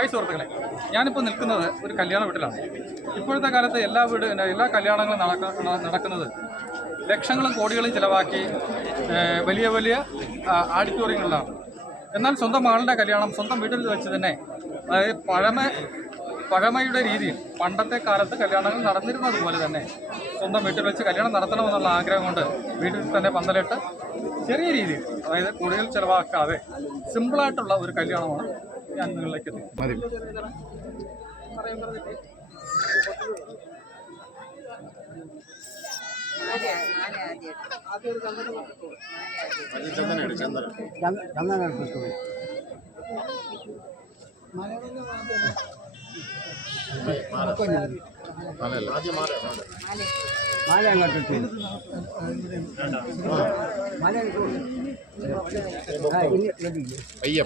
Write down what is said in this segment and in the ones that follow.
Hi സുഹൃത്തുക്കളെ, ഞാനിപ്പോൾ നിൽക്കുന്നത് ഒരു കല്യാണ വീട്ടിലാണ്. ഇപ്പോഴത്തെ കാലത്ത് എല്ലാ കല്യാണങ്ങളും നടക്കുന്നത് ലക്ഷങ്ങളും കോടികളും ചിലവാക്കി വലിയ വലിയ ഓഡിറ്റോറിയങ്ങളിലാണ്. എന്നാൽ സ്വന്തം മകളുടെ കല്യാണം സ്വന്തം വീട്ടിൽ വെച്ച് തന്നെ, അതായത് പഴമയുടെ രീതിയിൽ പണ്ടത്തെ കാലത്ത് കല്യാണങ്ങൾ നടന്നിരുന്നത് പോലെ തന്നെ സ്വന്തം വീട്ടിൽ വെച്ച് കല്യാണം നടത്തണമെന്നുള്ള ആഗ്രഹം കൊണ്ട് വീട്ടിൽ തന്നെ പന്തലിട്ട് ചെറിയ രീതിയിൽ, അതായത് കൂടുതൽ ചിലവാക്കാതെ സിമ്പിളായിട്ടുള്ള ഒരു കല്യാണമാണ് ഞാൻ നിങ്ങളിലേക്ക് എത്തി.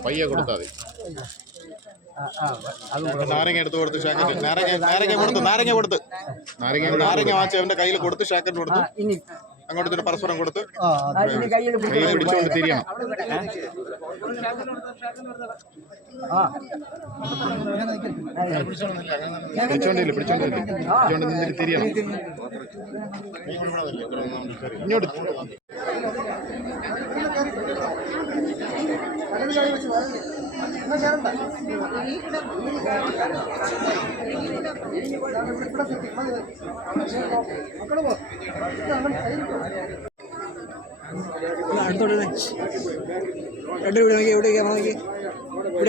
പയ്യ കൊടുത്താൽ മതി. നാരങ്ങ എടുത്ത് കൊടുത്ത് ഷാക്കറ്റ് നാരങ്ങ വാച്ച് അവന്റെ കയ്യിൽ കൊടുത്ത് ഷാക്കറ്റ് കൊടുത്ത് അങ്ങോട്ട് പരസ്പരം കൊടുത്ത് കയ്യിൽ പിടിച്ചുകൊണ്ട് തിരിയണം. പിടിച്ചോണ്ട് നിന്നിട്ട് തിരിയണം. ഇങ്ങോട്ട് അടുത്തോട്ട്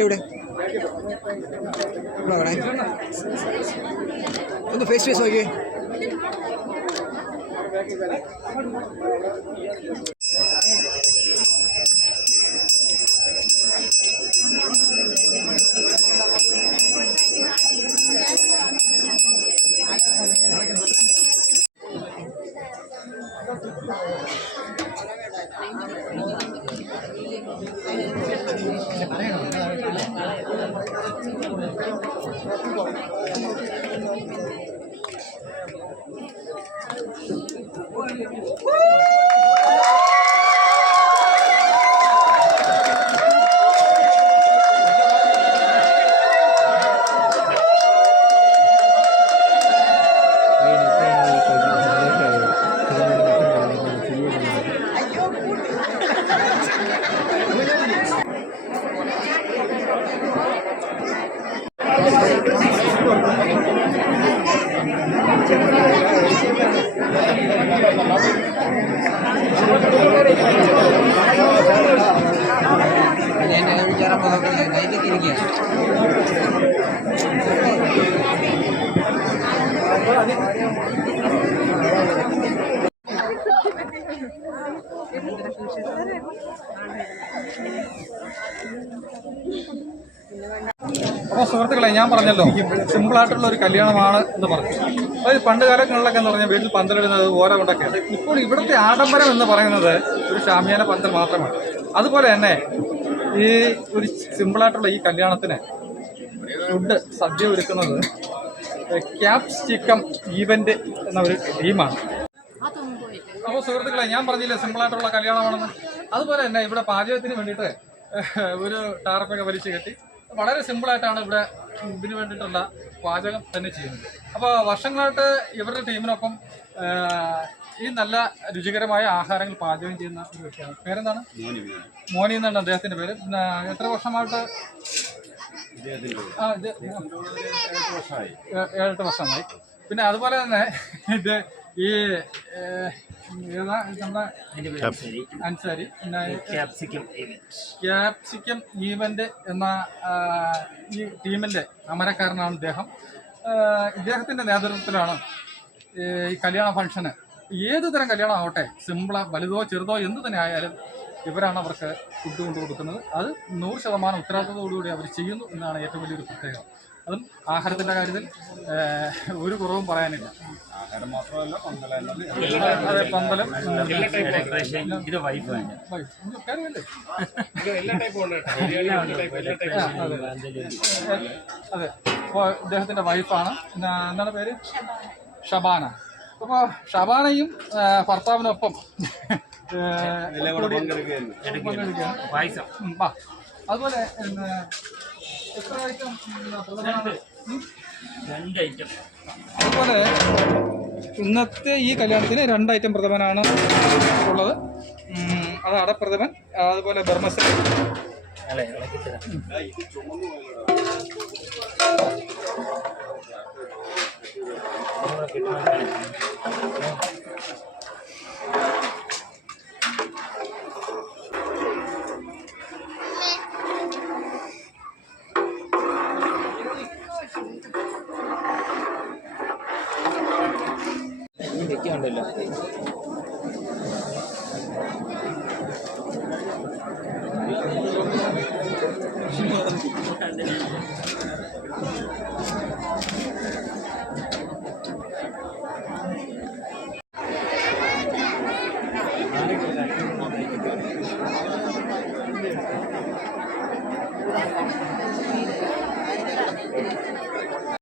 എവിടെ ഒന്ന് ഫേസ് ഫേസ് നോക്കിയേ. അപ്പോൾ സുഹൃത്തുക്കളെ, ഞാൻ പറഞ്ഞല്ലോ സിമ്പിളായിട്ടുള്ള ഒരു കല്യാണമാണ് എന്ന് പറഞ്ഞു. അതായത് പണ്ട് കാലങ്ങളിലൊക്കെ എന്ന് പറഞ്ഞാൽ വീട്ടിൽ പന്തലിടുന്നത് ഓല കൊണ്ടൊക്കെ. ഇപ്പോൾ ഇവിടുത്തെ ആഡംബരം എന്ന് പറയുന്നത് ഒരു ഷാമിയാന പന്തൽ മാത്രമാണ്. അതുപോലെ തന്നെ ഈ ഒരു സിമ്പിളായിട്ടുള്ള ഈ കല്യാണത്തിന് സദ്യ ഒരുക്കുന്നത് ക്യാപ്സിക്കം ഈവന്റ് എന്ന ഒരു ടീമാണ്. അപ്പോൾ സുഹൃത്തുക്കളെ, ഞാൻ പറഞ്ഞില്ലേ സിമ്പിളായിട്ടുള്ള കല്യാണമാണെന്ന്. അതുപോലെ തന്നെ ഇവിടെ പാചകത്തിന് വേണ്ടിയിട്ട് ഒരു ടാർപ്പൊക്കെ വലിച്ചു കെട്ടി വളരെ സിമ്പിളായിട്ടാണ് ഇവിടെ ഇതിന് വേണ്ടിയിട്ടുള്ള പാചകം തന്നെ ചെയ്യുന്നത്. അപ്പോൾ വർഷങ്ങളായിട്ട് ഇവരുടെ ടീമിനൊപ്പം ഈ നല്ല രുചികരമായ ആഹാരങ്ങൾ പാചകം ചെയ്യുന്ന ഒരു വ്യക്തിയാണ്. പേരെന്താണ്? മോനി എന്നാണ് അദ്ദേഹത്തിൻ്റെ പേര്. എത്ര വർഷമായിട്ട്? 7-8 വർഷമായി. പിന്നെ അതുപോലെ തന്നെ ഇത് ഈ അൻസാരി ക്യാപ്സിക്കം ഈവന്റ് എന്ന ഈ ടീമിന്റെ അമരക്കാരനാണ് ഇദ്ദേഹം. ഇദ്ദേഹത്തിന്റെ നേതൃത്വത്തിലാണ് ഈ കല്യാണ ഫംഗ്ഷന്, ഏത് തരം കല്യാണം ആവട്ടെ, സിമ്പിളോ വലുതോ ചെറുതോ എന്ത് തന്നെ ആയാലും ഇവരാണ് അവർക്ക് ഫുഡ് കൊണ്ടു കൊടുക്കുന്നത്. അത് 100% ഉത്തരവാദിത്തത്തോടുകൂടി അവർ ചെയ്യുന്നു എന്നാണ് ഏറ്റവും വലിയൊരു പ്രത്യേകത. അതും ആഹാരത്തിൻ്റെ കാര്യത്തിൽ ഒരു കുറവും പറയാനില്ല. ആഹാരം മാത്രമല്ല, അതെ, പന്തലും അതെ. അപ്പോൾ ഇദ്ദേഹത്തിൻ്റെ വൈഫാണ്. എന്താണ് പേര്? ഷബാന. അപ്പോൾ ഷബാനയും ഭർത്താവിനൊപ്പം അതുപോലെ എത്ര ഐറ്റം പ്രഥമനാണ്? 2 ഐറ്റം. അതുപോലെ ഇന്നത്തെ ഈ കല്യാണത്തിന് 2 ഐറ്റം പ്രഥമനാണ് ഉള്ളത്. അത് അടപ്രഥമൻ, അതുപോലെ ബർമസൻ. അല്ലേ ഇളക്കി തരാം. വെക്കുന്നുണ്ടല്ലോ.